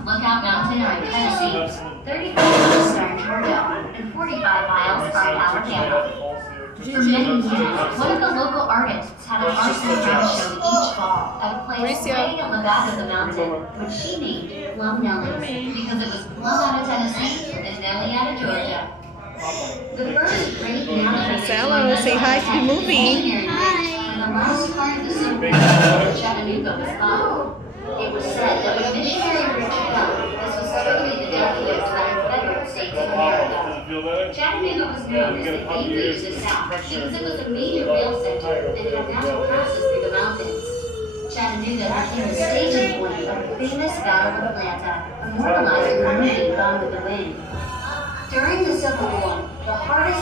of Lookout Mountain are in Tennessee, 35 miles are in Georgia, and 45 miles are in Alabama. For many years, one of the local artists had a arts and crafts show each fall at a place way in the back of the mountain, which she named Plum Nelly's, because it was Plum out of Tennessee and Nelly out of Georgia. The first great Hello, say hi to the movie. When the last part of the Railroad Chattanooga was gone, it was said that when missionary bridge fell, this was truly the death wish for the Federal States of America. Chattanooga was known as the gateway to the South because it was a major rail center and had natural passes through the mountains. Chattanooga became the staging point of the famous Battle of Atlanta, immortalized in the movie Gone with the Wind. During the Civil War, the hardest